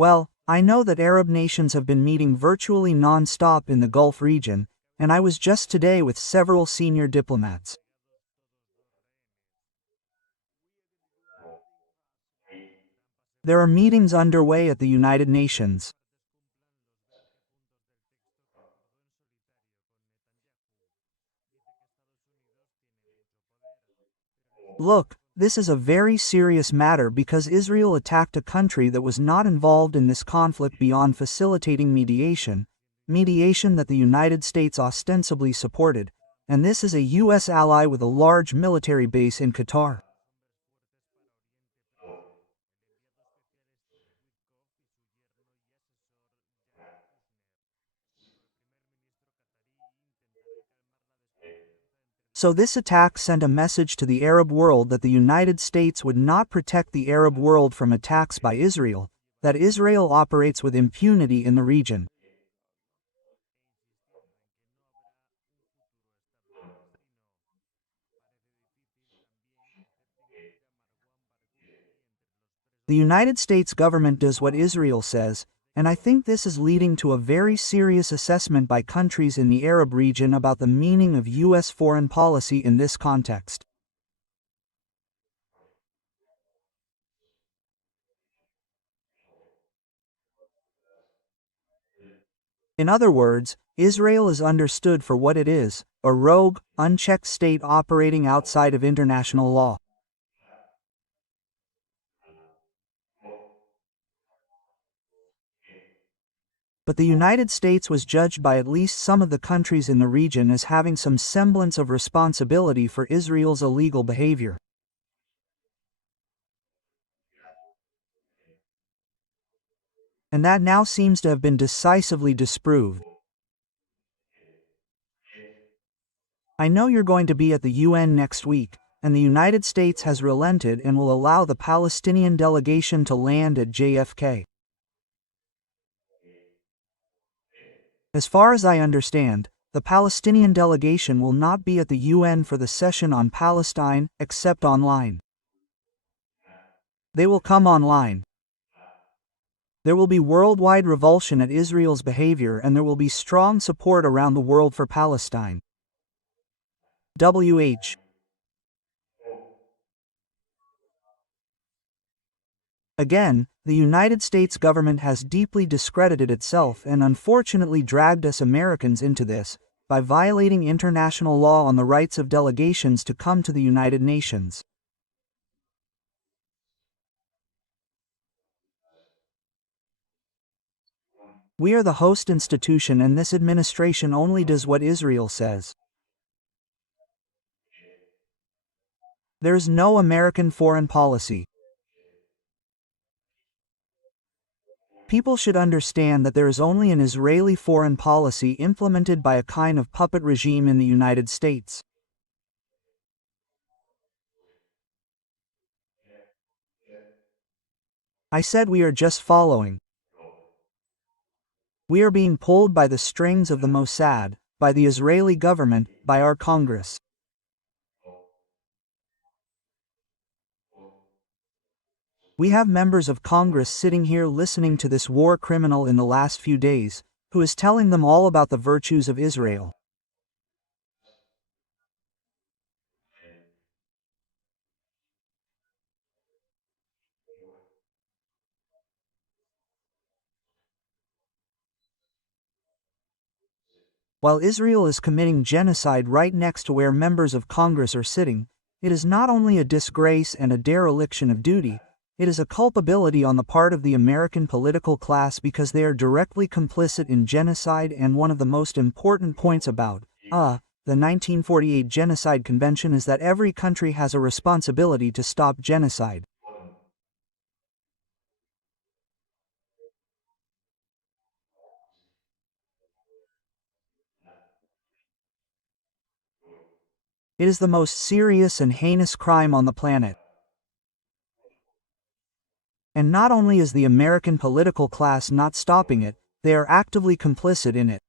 Well, I know that Arab nations have been meeting virtually non-stop in the Gulf region, and I was just today with several senior diplomats. There are meetings underway at the United Nations. Look, this is a very serious matter because Israel attacked a country that was not involved in this conflict beyond facilitating mediation that the United States ostensibly supported, and this is a U.S. ally with a large military base in Qatar. So this attack sent a message to the Arab world that the United States would not protect the Arab world from attacks by Israel, that Israel operates with impunity in the region. The United States government does what Israel says, and I think this is leading to a very serious assessment by countries in the Arab region about the meaning of U.S. foreign policy in this context. In other words, Israel is understood for what it is, a rogue, unchecked state operating outside of international law. But the United States was judged by at least some of the countries in the region as having some semblance of responsibility for Israel's illegal behavior. And that now seems to have been decisively disproved. I know you're going to be at the UN next week, and the United States has relented and will allow the Palestinian delegation to land at JFK. As far as I understand, the Palestinian delegation will not be at the UN for the session on Palestine, except online. They will come online. There will be worldwide revulsion at Israel's behavior and there will be strong support around the world for Palestine. WH. Again, the United States government has deeply discredited itself and unfortunately dragged us Americans into this, by violating international law on the rights of delegations to come to the United Nations. We are the host institution and this administration only does what Israel says. There is no American foreign policy. People should understand that there is only an Israeli foreign policy implemented by a kind of puppet regime in the United States. I said we are just following. We are being pulled by the strings of the Mossad, by the Israeli government, by our Congress. We have members of Congress sitting here listening to this war criminal in the last few days, who is telling them all about the virtues of Israel. While Israel is committing genocide right next to where members of Congress are sitting, it is not only a disgrace and a dereliction of duty, it is a culpability on the part of the American political class because they are directly complicit in genocide, and one of the most important points about the 1948 Genocide Convention is that every country has a responsibility to stop genocide. It is the most serious and heinous crime on the planet. And not only is the American political class not stopping it, they are actively complicit in it.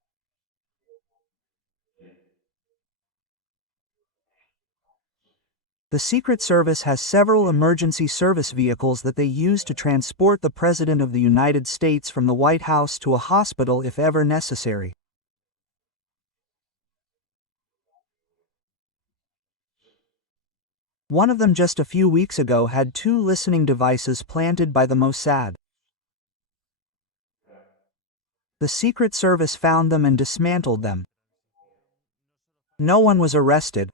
The Secret Service has several emergency service vehicles that they use to transport the President of the United States from the White House to a hospital if ever necessary. One of them just a few weeks ago had 2 listening devices planted by the Mossad. The Secret Service found them and dismantled them. No one was arrested.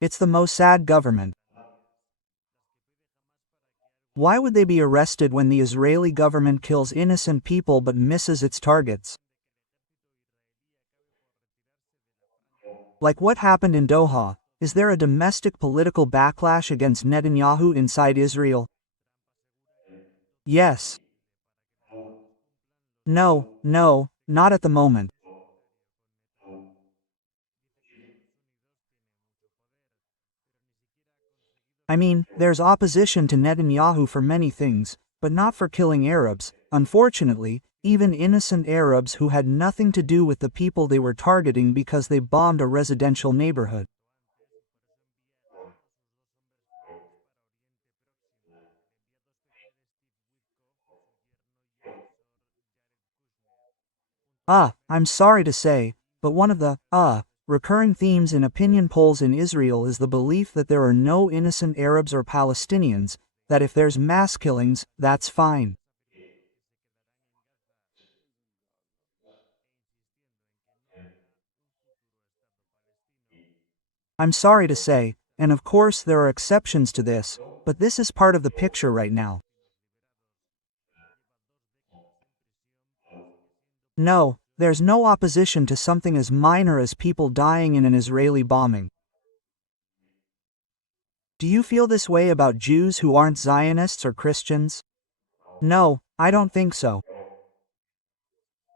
It's the Mossad government. Why would they be arrested when the Israeli government kills innocent people but misses its targets? Like what happened in Doha, is there a domestic political backlash against Netanyahu inside Israel? Yes. No, not at the moment. I mean, there's opposition to Netanyahu for many things, but not for killing Arabs. Unfortunately, even innocent Arabs who had nothing to do with the people they were targeting because they bombed a residential neighborhood. I'm sorry to say, but one of the, recurring themes in opinion polls in Israel is the belief that there are no innocent Arabs or Palestinians, that if there's mass killings, that's fine. I'm sorry to say, and of course there are exceptions to this, but this is part of the picture right now. No, there's no opposition to something as minor as people dying in an Israeli bombing. Do you feel this way about Jews who aren't Zionists or Christians? No, I don't think so.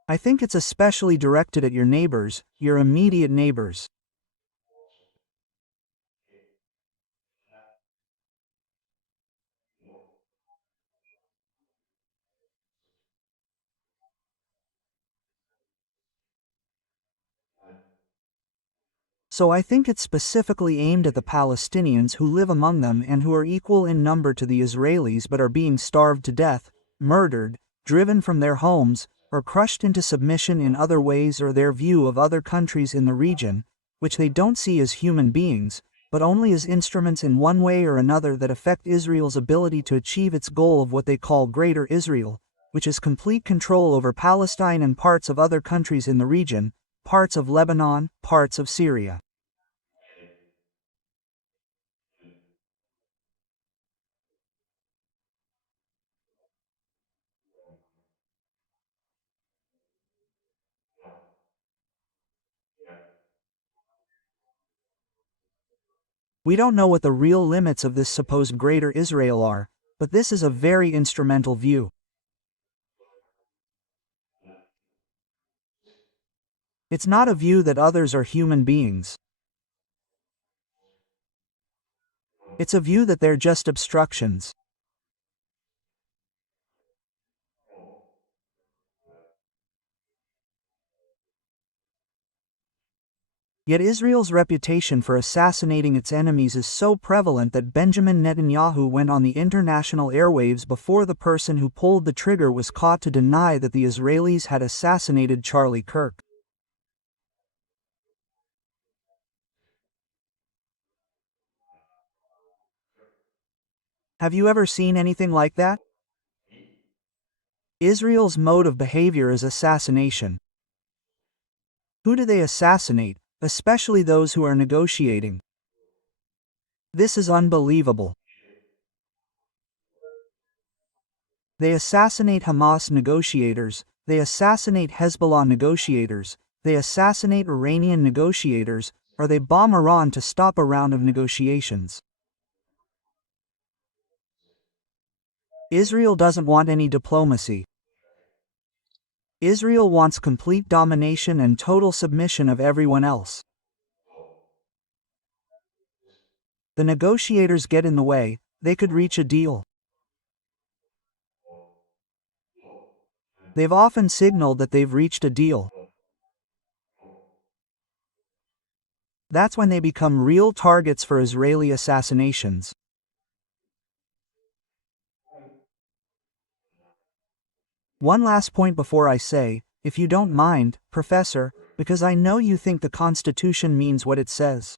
I think it's especially directed at your neighbors, your immediate neighbors. So I think it's specifically aimed at the Palestinians who live among them and who are equal in number to the Israelis but are being starved to death, murdered, driven from their homes, or crushed into submission in other ways, or their view of other countries in the region, which they don't see as human beings, but only as instruments in one way or another that affect Israel's ability to achieve its goal of what they call Greater Israel, which is complete control over Palestine and parts of other countries in the region, parts of Lebanon, parts of Syria. We don't know what the real limits of this supposed Greater Israel are, but this is a very instrumental view. It's not a view that others are human beings. It's a view that they're just obstructions. Yet Israel's reputation for assassinating its enemies is so prevalent that Benjamin Netanyahu went on the international airwaves before the person who pulled the trigger was caught to deny that the Israelis had assassinated Charlie Kirk. Have you ever seen anything like that? Israel's mode of behavior is assassination. Who do they assassinate, especially those who are negotiating? This is unbelievable. They assassinate Hamas negotiators, they assassinate Hezbollah negotiators, they assassinate Iranian negotiators, or they bomb Iran to stop a round of negotiations. Israel doesn't want any diplomacy. Israel wants complete domination and total submission of everyone else. The negotiators get in the way, they could reach a deal. They've often signaled that they've reached a deal. That's when they become real targets for Israeli assassinations. One last point before I say, if you don't mind, Professor, because I know you think the Constitution means what it says.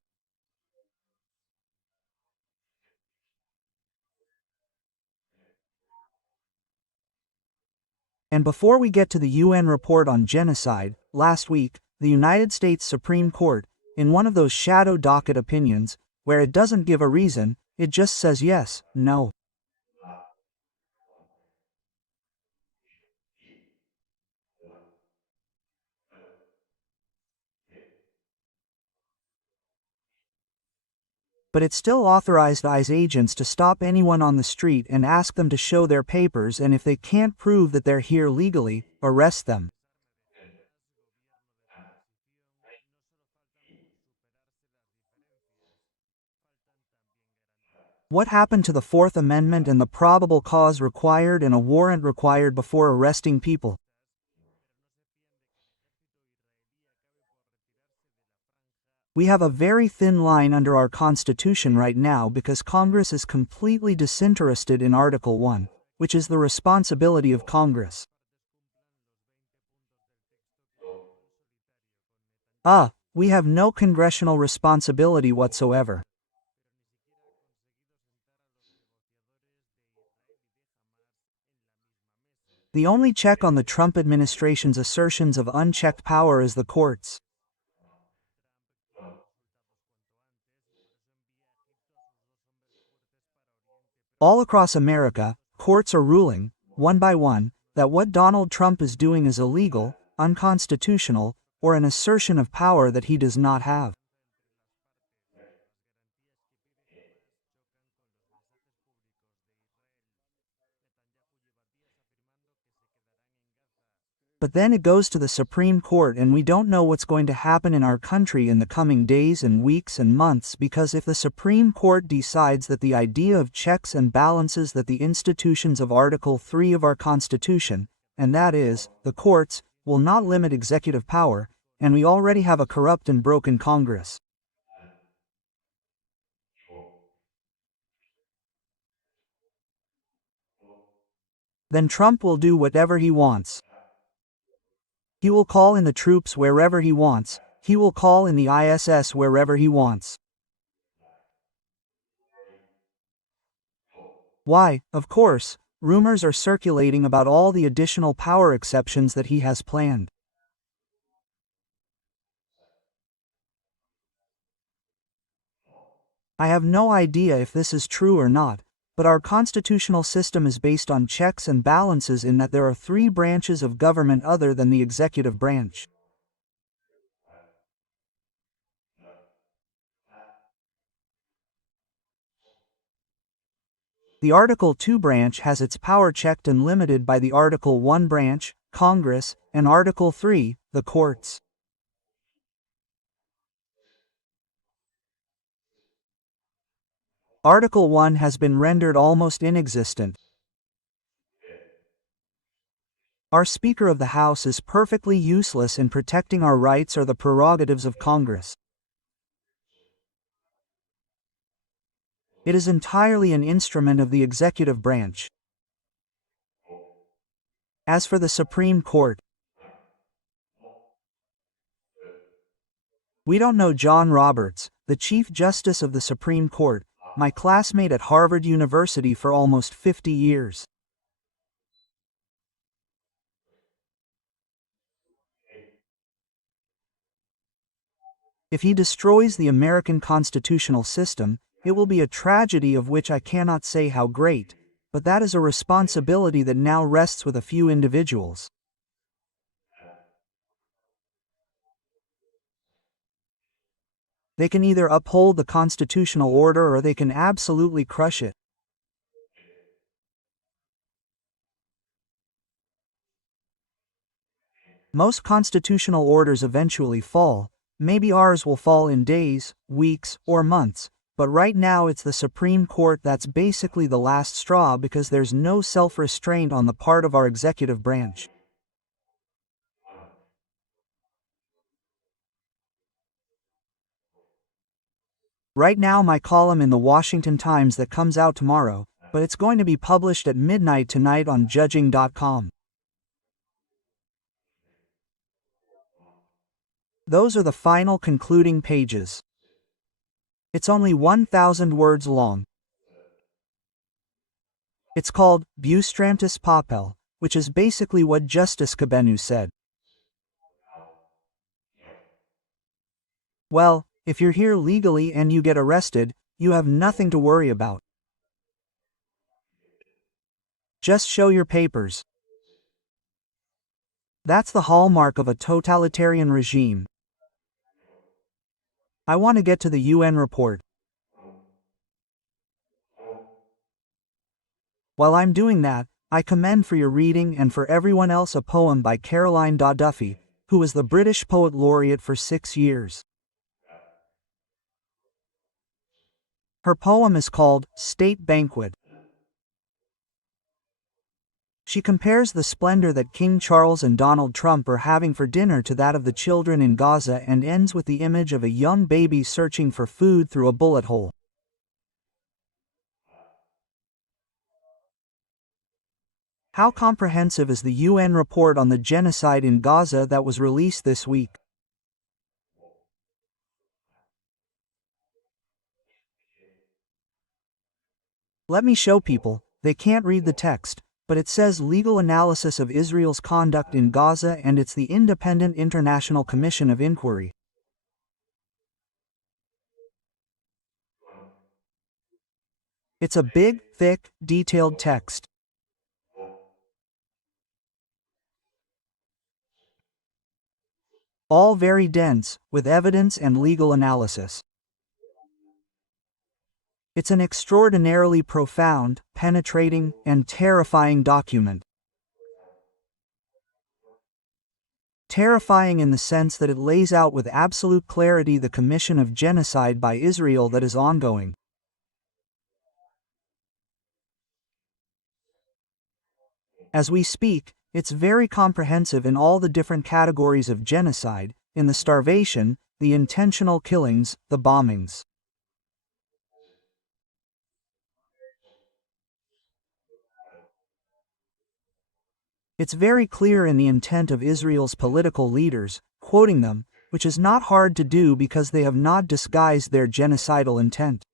And before we get to the UN report on genocide, last week, the United States Supreme Court, in one of those shadow docket opinions, where it doesn't give a reason, it just says yes, no. But it still authorized ICE agents to stop anyone on the street and ask them to show their papers, and if they can't prove that they're here legally, arrest them. What happened to the Fourth Amendment and the probable cause required and a warrant required before arresting people? We have a very thin line under our Constitution right now because Congress is completely disinterested in Article 1, which is the responsibility of Congress. We have no congressional responsibility whatsoever. The only check on the Trump administration's assertions of unchecked power is the courts. All across America, courts are ruling, one by one, that what Donald Trump is doing is illegal, unconstitutional, or an assertion of power that he does not have. But then it goes to the Supreme Court, and we don't know what's going to happen in our country in the coming days and weeks and months, because if the Supreme Court decides that the idea of checks and balances, that the institutions of Article 3 of our Constitution, and that is, the courts, will not limit executive power, and we already have a corrupt and broken Congress, then Trump will do whatever he wants. He will call in the troops wherever he wants. He will call in the ISS wherever he wants. Why, of course, rumors are circulating about all the additional power exceptions that he has planned. I have no idea if this is true or not, but our constitutional system is based on checks and balances in that there are three branches of government other than the executive branch. The Article 2 branch has its power checked and limited by the Article 1 branch, Congress, and Article 3, the courts. Article 1 has been rendered almost inexistent. Our Speaker of the House is perfectly useless in protecting our rights or the prerogatives of Congress. It is entirely an instrument of the executive branch. As for the Supreme Court, we don't know. John Roberts, the Chief Justice of the Supreme Court, my classmate at Harvard University for almost 50 years. If he destroys the American constitutional system, it will be a tragedy of which I cannot say how great, but that is a responsibility that now rests with a few individuals. They can either uphold the constitutional order or they can absolutely crush it. Most constitutional orders eventually fall. Maybe ours will fall in days, weeks, or months, but right now it's the Supreme Court that's basically the last straw because there's no self-restraint on the part of our executive branch. Right now my column in the Washington Times that comes out tomorrow, but it's going to be published at midnight tonight on judging.com. Those are the final concluding pages. It's only 1,000 words long. It's called Bustrantis Papel, which is basically what Justice Kabenu said. Well, if you're here legally and you get arrested, you have nothing to worry about. Just show your papers. That's the hallmark of a totalitarian regime. I want to get to the UN report. While I'm doing that, I commend for your reading and for everyone else a poem by Caroline Duffy, who was the British Poet Laureate for 6 years. Her poem is called State Banquet. She compares the splendor that King Charles and Donald Trump are having for dinner to that of the children in Gaza and ends with the image of a young baby searching for food through a bullet hole. How comprehensive is the UN report on the genocide in Gaza that was released this week? Let me show people, they can't read the text, but it says legal analysis of Israel's conduct in Gaza, and it's the Independent International Commission of Inquiry. It's a big, thick, detailed text. All very dense, with evidence and legal analysis. It's an extraordinarily profound, penetrating, and terrifying document. Terrifying in the sense that it lays out with absolute clarity the commission of genocide by Israel that is ongoing. As we speak, it's very comprehensive in all the different categories of genocide, in the starvation, the intentional killings, the bombings. It's very clear in the intent of Israel's political leaders, quoting them, which is not hard to do because they have not disguised their genocidal intent.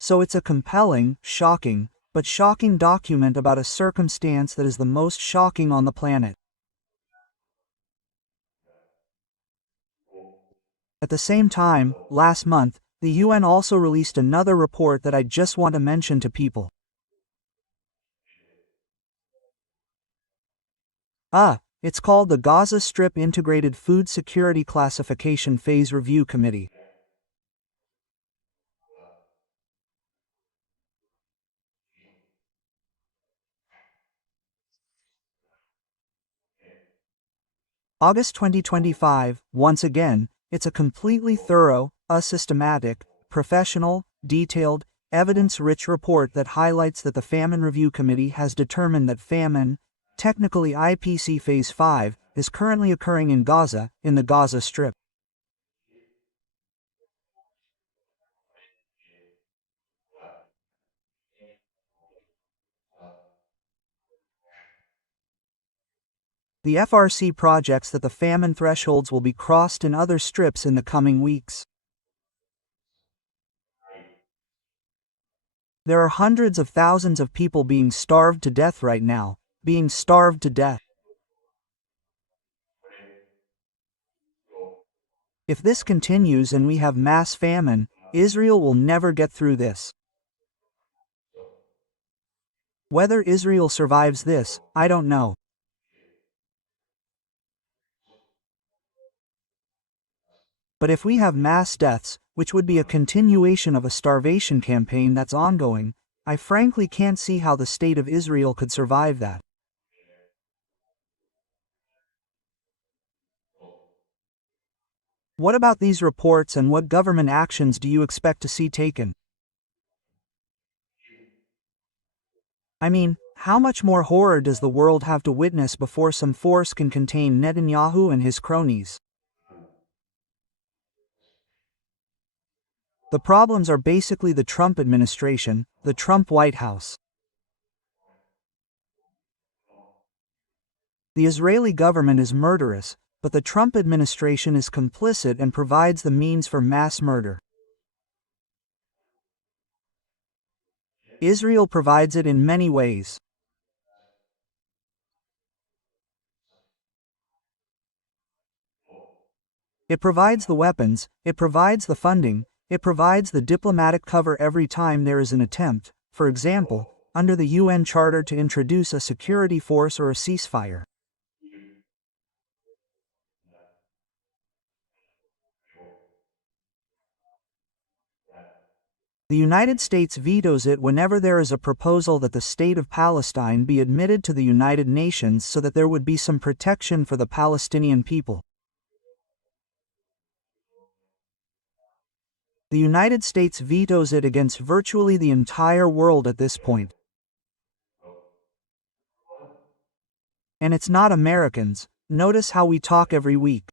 So it's a compelling, shocking, but shocking document about a circumstance that is the most shocking on the planet. At the same time, last month, the UN also released another report that I just want to mention to people. It's called the Gaza Strip Integrated Food Security Classification Phase Review Committee. August 2025, once again, it's a completely thorough, systematic, professional, detailed, evidence-rich report that highlights that the Famine Review Committee has determined that famine, technically IPC Phase 5, is currently occurring in Gaza, in the Gaza Strip. The FRC projects that the famine thresholds will be crossed in other strips in the coming weeks. There are hundreds of thousands of people being starved to death right now, being starved to death. If this continues and we have mass famine, Israel will never get through this. Whether Israel survives this, I don't know. But if we have mass deaths, which would be a continuation of a starvation campaign that's ongoing, I frankly can't see how the state of Israel could survive that. What about these reports and what government actions do you expect to see taken? I mean, How much more horror does the world have to witness before some force can contain Netanyahu and his cronies? The problems are basically the Trump administration, the Trump White House. The Israeli government is murderous, but the Trump administration is complicit and provides the means for mass murder. Israel provides it in many ways. It provides the weapons, it provides the funding, it provides the diplomatic cover every time there is an attempt, for example, under the UN Charter to introduce a security force or a ceasefire. The United States vetoes it whenever there is a proposal that the state of Palestine be admitted to the United Nations so that there would be some protection for the Palestinian people. The United States vetoes it against virtually the entire world at this point. And it's not Americans. Notice how we talk every week.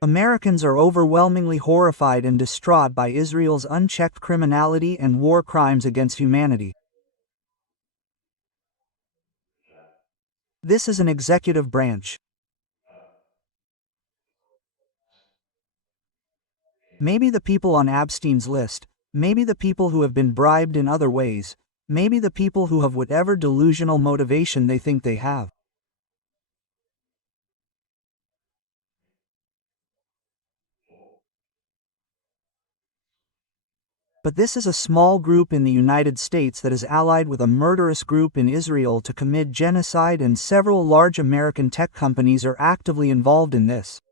Americans are overwhelmingly horrified and distraught by Israel's unchecked criminality and war crimes against humanity. This is an executive branch. Maybe the people on Epstein's list, maybe the people who have been bribed in other ways, maybe the people who have whatever delusional motivation they think they have. But this is a small group in the United States that is allied with a murderous group in Israel to commit genocide, and several large American tech companies are actively involved in this.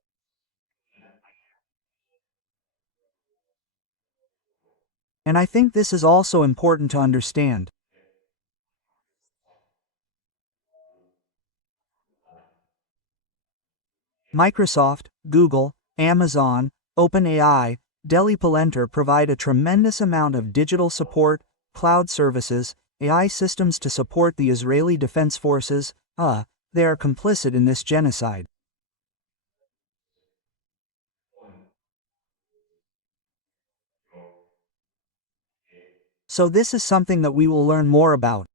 And I think this is also important to understand. Microsoft, Google, Amazon, OpenAI, Dell Palantir provide a tremendous amount of digital support, cloud services, AI systems to support the Israeli Defense Forces. They are complicit in this genocide. So this is something that we will learn more about.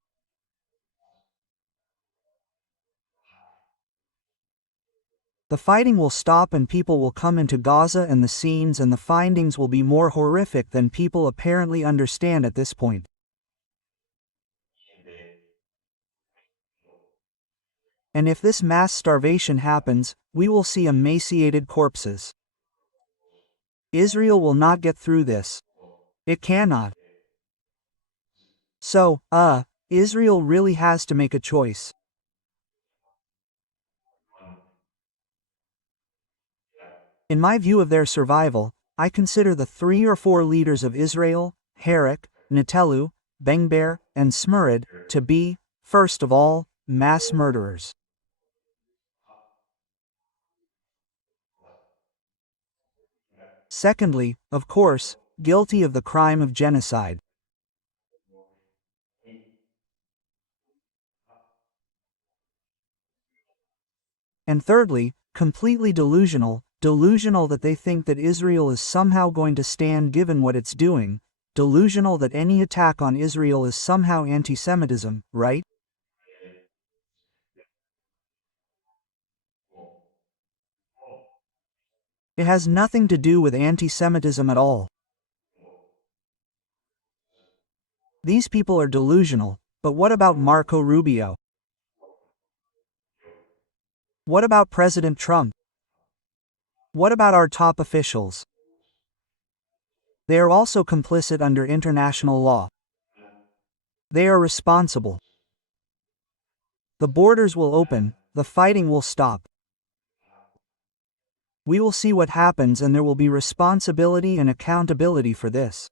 The fighting will stop and people will come into Gaza, and the scenes and the findings will be more horrific than people apparently understand at this point. And if this mass starvation happens, we will see emaciated corpses. Israel will not get through this. It cannot. So, Israel really has to make a choice. In my view of their survival, I consider the 3 or 4 leaders of Israel, Herrick, Netelu, Bengber, and Smurid, to be, first of all, mass murderers. Secondly, of course, guilty of the crime of genocide. And thirdly, completely delusional that they think that Israel is somehow going to stand given what it's doing, delusional that any attack on Israel is somehow anti-Semitism, right? It has nothing to do with anti-Semitism at all. These people are delusional, but what about Marco Rubio? What about President Trump? What about our top officials? They are also complicit under international law. They are responsible. The borders will open, the fighting will stop. We will see what happens, and there will be responsibility and accountability for this.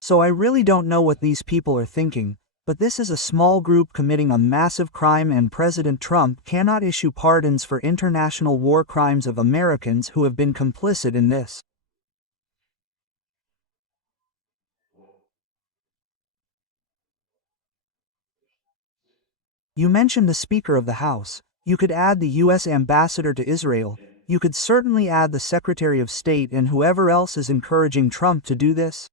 So I really don't know what these people are thinking. But this is a small group committing a massive crime, and President Trump cannot issue pardons for international war crimes of Americans who have been complicit in this. You mentioned the Speaker of the House. You could add the U.S. Ambassador to Israel. You could certainly add the Secretary of State and whoever else is encouraging Trump to do this.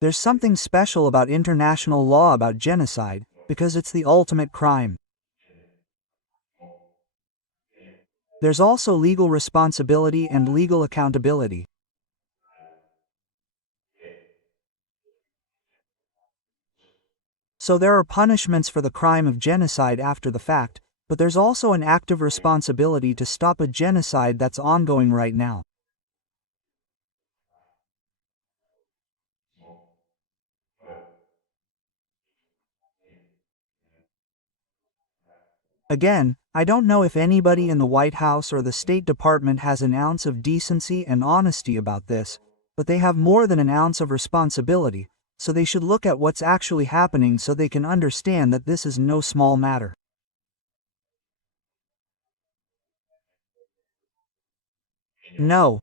There's something special about international law about genocide, because it's the ultimate crime. There's also legal responsibility and legal accountability. So there are punishments for the crime of genocide after the fact, but there's also an active responsibility to stop a genocide that's ongoing right now. Again, I don't know if anybody in the White House or the State Department has an ounce of decency and honesty about this, but they have more than an ounce of responsibility, so they should look at what's actually happening so they can understand that this is no small matter. No.